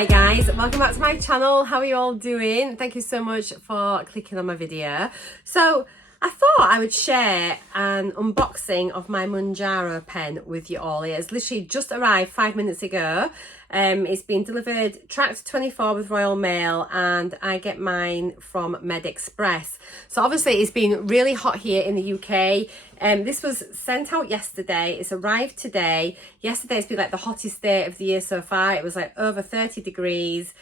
Hi guys, welcome back to my channel. How are you all doing? Thank you so much for clicking on my video. So I thought I would share an unboxing of my Mounjaro pen with you all. It has literally just arrived 5 minutes ago. It's been delivered tracked 24 with Royal Mail, and I get mine from Med Express. So obviously it's been really hot here in the UK. This was sent out yesterday. It's arrived today. Yesterday's been like the hottest day of the year so far. It was like over 30 degrees.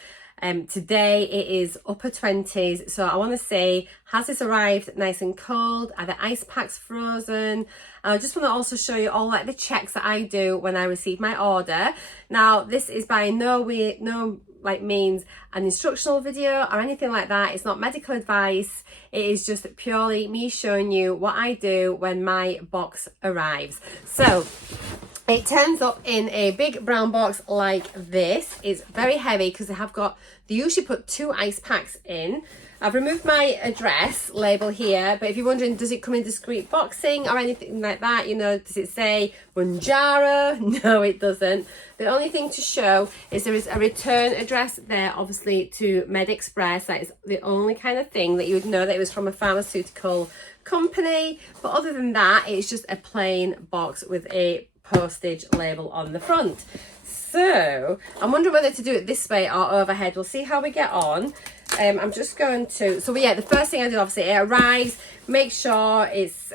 Today it is upper 20s. So I want to say, has this arrived nice and cold? Are the ice packs frozen? I just want to also show you all like the checks that I do when I receive my order. Now this is by no means an instructional video or anything like that. It's not medical advice. It is just purely me showing you what I do when my box arrives. So it turns up in a big brown box like this. It's very heavy because they usually put 2 ice packs in. I've removed my address label here, but if you're wondering, does it come in discreet boxing or anything like that? You know, does it say Mounjaro? No, it doesn't. The only thing to show is there is a return address there, obviously, to Med Express. That is the only kind of thing that you would know that it was from a pharmaceutical company. But other than that, it's just a plain box with a postage label on the front. So I'm wondering whether to do it this way or overhead. We'll see how we get on. I'm just going to, so yeah, the first thing I do, obviously, it arrives. Make sure it's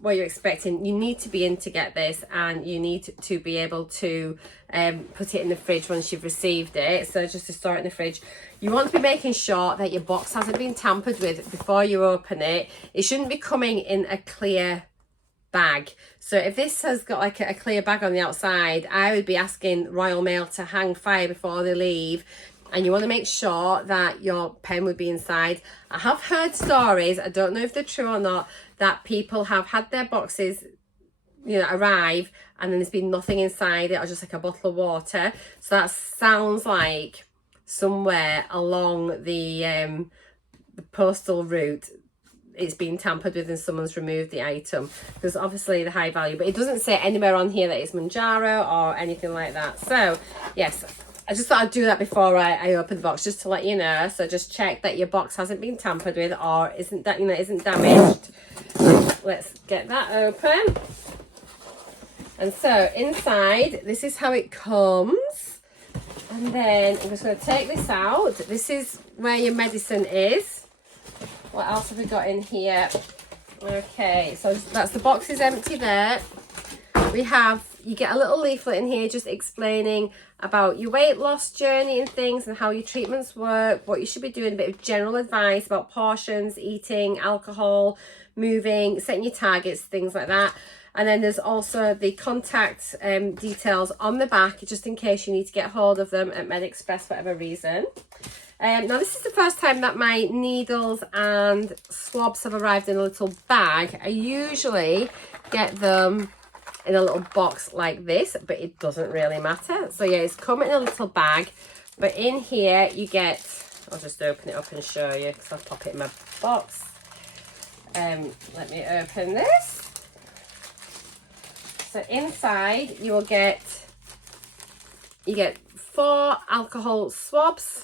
what you're expecting. You need to be in to get this, and you need to be able to put it in the fridge once you've received it. So just to store it in the fridge, you want to be making sure that your box hasn't been tampered with before you open it. It shouldn't be coming in a clear bag. So if this has got like a clear bag on the outside, I would be asking Royal Mail to hang fire before they leave. And you want to make sure that your pen would be inside. I have heard stories, I don't know if they're true or not, that people have had their boxes, you know, arrive and then there's been nothing inside it, or just like a bottle of water. So that sounds like somewhere along the postal route it's been tampered with and someone's removed the item, because obviously the high value, but it doesn't say anywhere on here that it's Mounjaro or anything like that. So yes, I just thought I'd do that before I open the box, just to let you know. So just check that your box hasn't been tampered with or isn't damaged. Let's get that open. And so inside, this is how it comes. And then I'm just going to take this out. This is where your medicine is. What else have we got in here? Okay, so that's the box is empty there. You get a little leaflet in here just explaining about your weight loss journey and things, and how your treatments work, what you should be doing, a bit of general advice about portions, eating, alcohol, moving, setting your targets, things like that. And then there's also the contact details on the back, just in case you need to get hold of them at Med Express for whatever reason. Now this is the first time that my needles and swabs have arrived in a little bag. I usually get them in a little box like this, but it doesn't really matter. So yeah, it's come in a little bag, but in here you get, I'll just open it up and show you because I'll pop it in my box. Let me open this. So inside you get 4 alcohol swabs.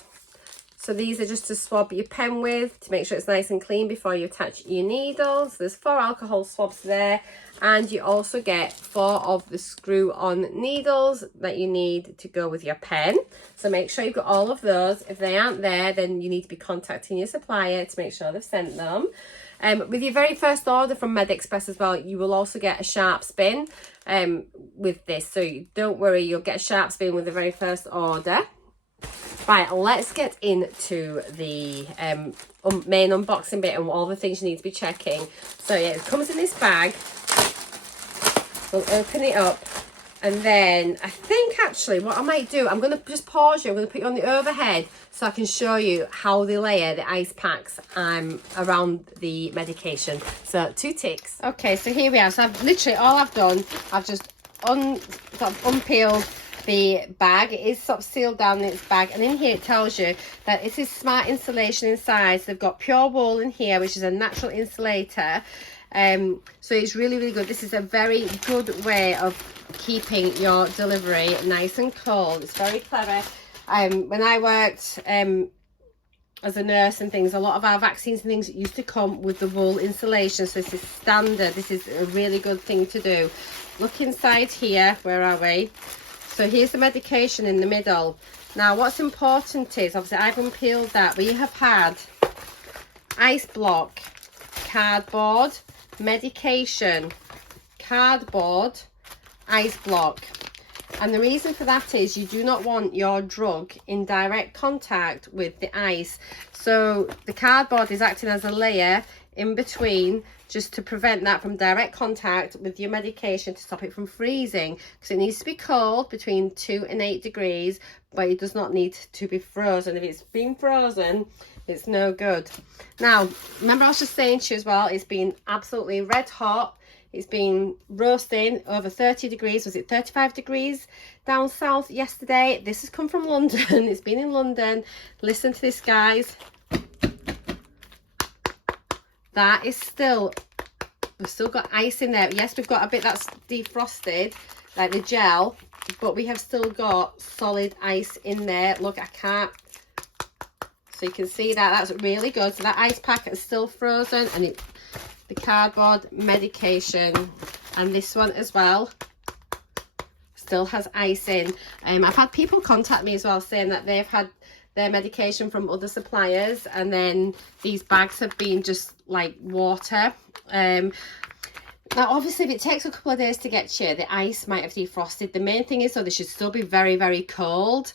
So these are just to swab your pen with, to make sure it's nice and clean before you attach your needles. There's 4 alcohol swabs there, and you also get 4 of the screw-on needles that you need to go with your pen. So make sure you've got all of those. If they aren't there, then you need to be contacting your supplier to make sure they've sent them. With your very first order from Med Express as well, you will also get a sharp spin with this. So don't worry, you'll get a sharp spin with the very first order. Right, let's get into the main unboxing bit and all the things you need to be checking. So yeah, it comes in this bag. We'll open it up, and then I think actually what I might do, I'm going to just pause you. I'm going to put you on the overhead so I can show you how they layer the ice packs around the medication. So 2 ticks. Okay, so here we are. So I've literally, all I've done, I've just unpeeled the bag. It is sort of sealed down in its bag, and in here it tells you that it is smart insulation inside. So they've got pure wool in here, which is a natural insulator. So it's really, really good. This is a very good way of keeping your delivery nice and cold. It's very clever. When I worked as a nurse and things, a lot of our vaccines and things used to come with the wool insulation. So this is standard. This is a really good thing to do. Look inside here. Where are we? So here's the medication in the middle. Now what's important is, obviously I've unpeeled that, we have had ice block, cardboard, medication, cardboard, ice block. And the reason for that is you do not want your drug in direct contact with the ice. So the cardboard is acting as a layer in between, just to prevent that from direct contact with your medication, to stop it from freezing, because it needs to be cold between 2 and 8 degrees, but it does not need to be frozen. If it's been frozen, it's no good. Now remember I was just saying to you as well, it's been absolutely red hot. It's been roasting over 30 degrees. Was it 35 degrees down south yesterday? This has come from London. It's been in London. Listen to this, guys. That is still, we've still got ice in there. Yes, we've got a bit that's defrosted, like the gel, but we have still got solid ice in there. Look, I can't. So you can see that. That's really good. So that ice packet is still frozen, and it, the cardboard, medication, and this one as well still has ice in. I've had people contact me as well saying that they've had their medication from other suppliers, and then these bags have been just like water. Now obviously if it takes a couple of days to get here, the ice might have defrosted. The main thing is though, they should still be very, very cold.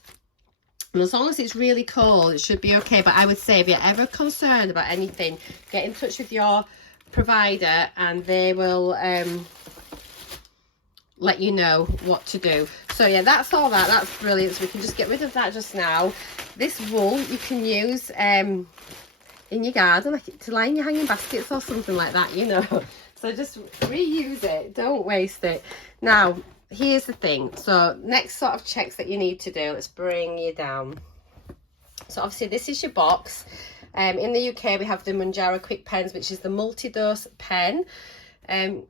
And as long as it's really cold, it should be okay. But I would say if you're ever concerned about anything, get in touch with your provider and they will let you know what to do. So yeah, that's all that. That's brilliant. So we can just get rid of that just now. This wool you can use in your garden, like to line your hanging baskets or something like that, you know. So just reuse it, don't waste it. Now here's the thing. So next sort of checks that you need to do, let's bring you down. So obviously this is your box. In the UK we have the Mounjaro Kwikpens, which is the multi-dose pen.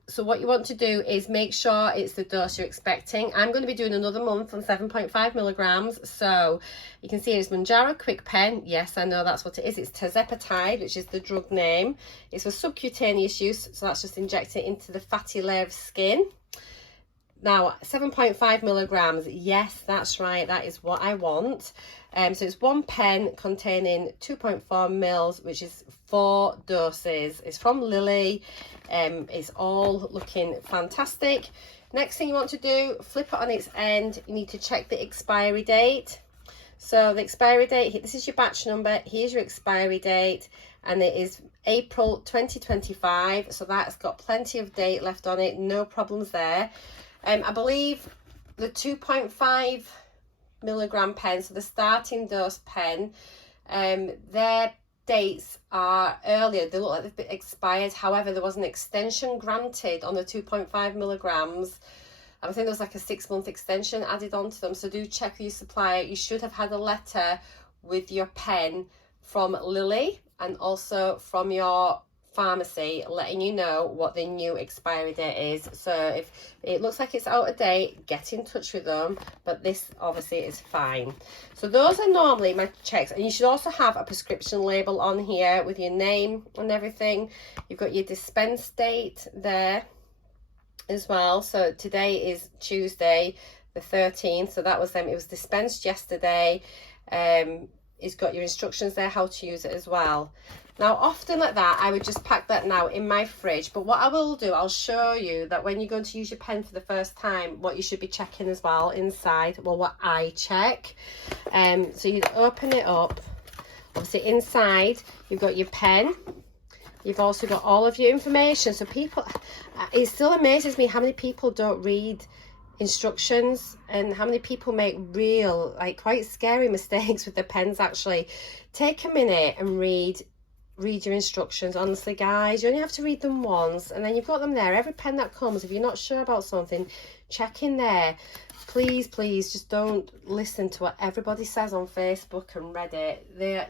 So what you want to do is make sure it's the dose you're expecting. I'm going to be doing another month on 7.5 milligrams. So you can see it's Mounjaro Kwikpen. Yes, I know that's what it is. It's tirzepatide, which is the drug name. It's for subcutaneous use, so that's just injecting it into the fatty layer of skin. Now 7.5 milligrams, yes, that's right, that is what I want. So it's one pen containing 2.4 mils, which is 4 doses. It's from Lily. It's all looking fantastic. Next thing you want to do, flip it on its end. You need to check the expiry date. So the expiry date, this is your batch number, here's your expiry date, and it is April 2025. So that's got plenty of date left on it, no problems there. I believe the 2.5 milligram pen, so the starting dose pen, their dates are earlier. They look like they've been expired. However, there was an extension granted on the 2.5 milligrams. I think there was like a 6-month extension added onto them. So do check with your supplier. You should have had a letter with your pen from Lily and also from your pharmacy letting you know what the new expiry date is. So if it looks like it's out of date, get in touch with them, but this obviously is fine. So those are normally my checks, and you should also have a prescription label on here with your name and everything. You've got your dispense date there as well. So today is Tuesday the 13th, so that was it was dispensed yesterday. It's got your instructions there how to use it as well. Now often like that I would just pack that now in my fridge, but what I will do, I'll show you that when you're going to use your pen for the first time, what you should be checking as well inside. Well, what I check, so you open it up. Obviously inside you've got your pen, you've also got all of your information. So people, it still amazes me how many people don't read instructions and how many people make real, like, quite scary mistakes with their pens. Actually, take a minute and read your instructions. Honestly guys, you only have to read them once and then you've got them there. Every pen that comes, if you're not sure about something, check in there. Please just don't listen to what everybody says on Facebook and Reddit.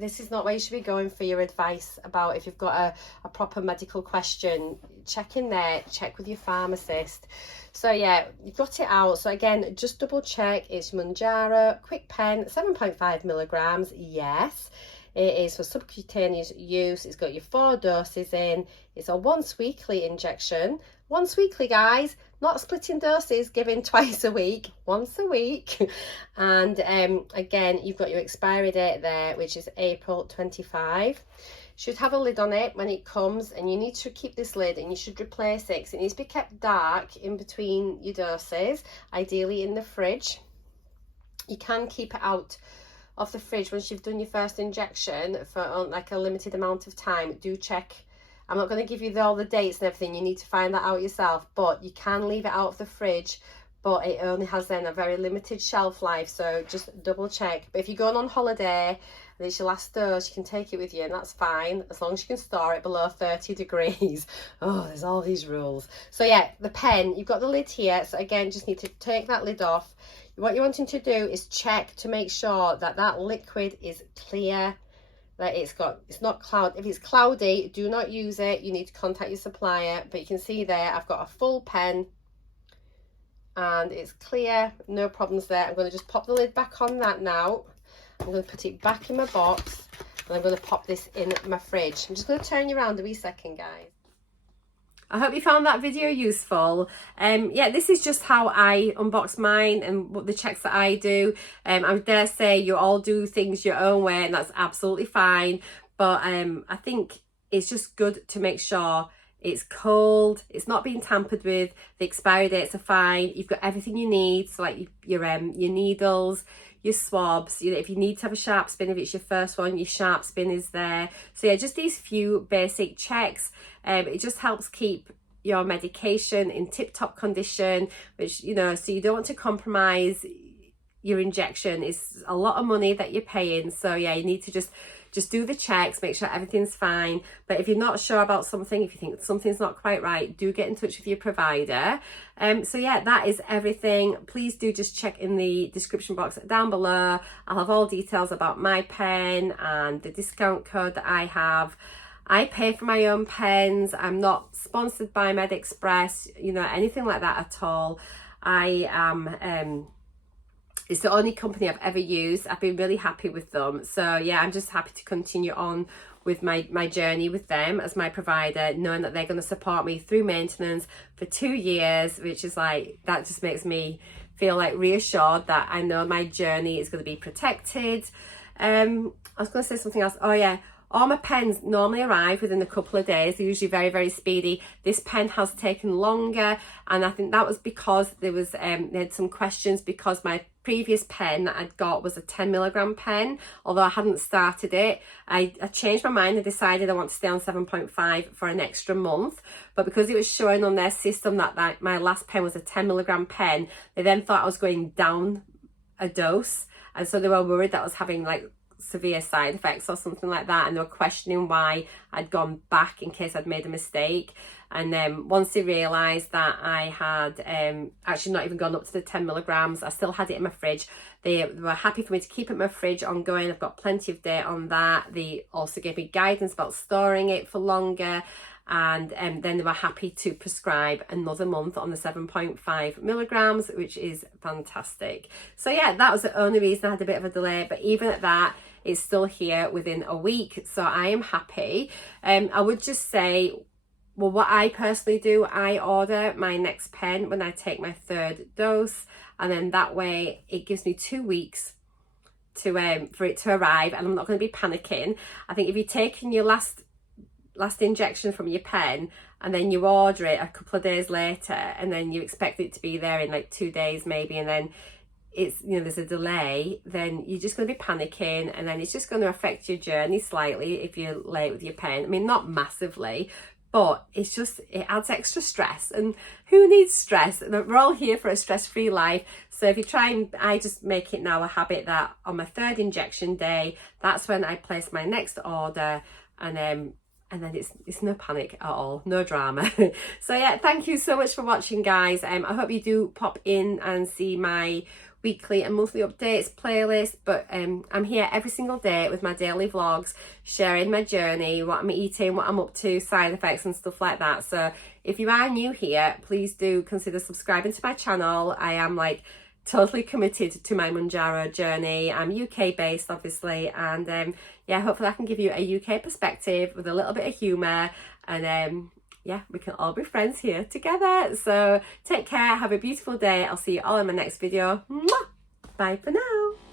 this is not where you should be going for your advice about if you've got a proper medical question. Check in there, check with your pharmacist. So yeah, you've got it out. So again, just double check. It's Mounjaro Kwikpen, 7.5 milligrams. Yes, it is for subcutaneous use. It's got your 4 doses in. It's a once weekly injection. Once weekly, guys, not splitting doses, giving twice a week, once a week. And again, you've got your expiry date there, which is April 25. Should have a lid on it when it comes, and you need to keep this lid and you should replace it because it needs to be kept dark in between your doses, ideally in the fridge. You can keep it out of the fridge once you've done your first injection for like a limited amount of time. Do check. I'm not going to give you all the dates and everything. You need to find that out yourself, but you can leave it out of the fridge, but it only has then a very limited shelf life, so just double check. But if you're going on holiday and it's your last dose, you can take it with you, and that's fine as long as you can store it below 30 degrees. Oh, there's all these rules. So yeah, the pen, you've got the lid here, so again, just need to take that lid off. What you're wanting to do is check to make sure that that liquid is clear, that it's not cloud. If it's cloudy, do not use it. You need to contact your supplier. But you can see there, I've got a full pen and it's clear, no problems there. I'm going to just pop the lid back on that now. I'm going to put it back in my box and I'm going to pop this in my fridge. I'm just going to turn you around a wee second, guys. I hope you found that video useful. Yeah, this is just how I unbox mine and what the checks that I do. I dare say you all do things your own way, and that's absolutely fine. But I think it's just good to make sure it's cold, it's not being tampered with, the expiry dates are fine, you've got everything you need, so like your needles, your swabs, you know, if you need to have a sharp spin, if it's your first one, your sharp spin is there. So yeah, just these few basic checks. It just helps keep your medication in tip-top condition, which, you know, so you don't want to compromise your injection. It's a lot of money that you're paying, so yeah, you need to just do the checks, make sure everything's fine. But if you're not sure about something, if you think something's not quite right, do get in touch with your provider. So yeah, that is everything. Please do just check in the description box down below. I'll have all details about my pen and the discount code that I have. I pay for my own pens. I'm not sponsored by MedExpress, you know, anything like that at all. I am it's the only company I've ever used. I've been really happy with them. So yeah, I'm just happy to continue on with my journey with them as my provider, knowing that they're going to support me through maintenance for 2 years, which is like, that just makes me feel like reassured that I know my journey is going to be protected. I was going to say something else. Oh yeah, all my pens normally arrive within a couple of days. They're usually very, very speedy. This pen has taken longer, and I think that was because there was they had some questions because my previous pen that I'd got was a 10 milligram pen, although I hadn't started it. I changed my mind and decided I want to stay on 7.5 for an extra month, but because it was showing on their system that my last pen was a 10 milligram pen, they then thought I was going down a dose, and so they were worried that I was having like severe side effects or something like that, and they were questioning why I'd gone back in case I'd made a mistake. And then once they realised that I had actually not even gone up to the 10 milligrams, I still had it in my fridge. They were happy for me to keep it in my fridge ongoing. I've got plenty of data on that. They also gave me guidance about storing it for longer, and then they were happy to prescribe another month on the 7.5 milligrams, which is fantastic. So yeah, that was the only reason I had a bit of a delay, but even at that, it's still here within a week, so I am happy. I would just say, well, what I personally do, I order my next pen when I take my 3rd dose, and then that way it gives me 2 weeks to for it to arrive, and I'm not going to be panicking. I think if you're taking your last injection from your pen and then you order it a couple of days later, and then you expect it to be there in like 2 days maybe, and then it's, you know, there's a delay, then you're just going to be panicking, and then it's just going to affect your journey slightly if you're late with your pen. I mean, not massively, but it's just, it adds extra stress, and who needs stress? We're all here for a stress-free life. So if you try, and I just make it now a habit that on my 3rd injection day, that's when I place my next order, and then it's no panic at all, no drama. So yeah, thank you so much for watching, guys. I hope you do pop in and see my weekly and monthly updates, playlists, but I'm here every single day with my daily vlogs, sharing my journey, what I'm eating, what I'm up to, side effects and stuff like that. So if you are new here, please do consider subscribing to my channel. I am like totally committed to my Mounjaro journey. I'm UK based obviously, and yeah, hopefully I can give you a UK perspective with a little bit of humour, and yeah, we can all be friends here together. So take care, have a beautiful day. I'll see you all in my next video. Mwah! Bye for now.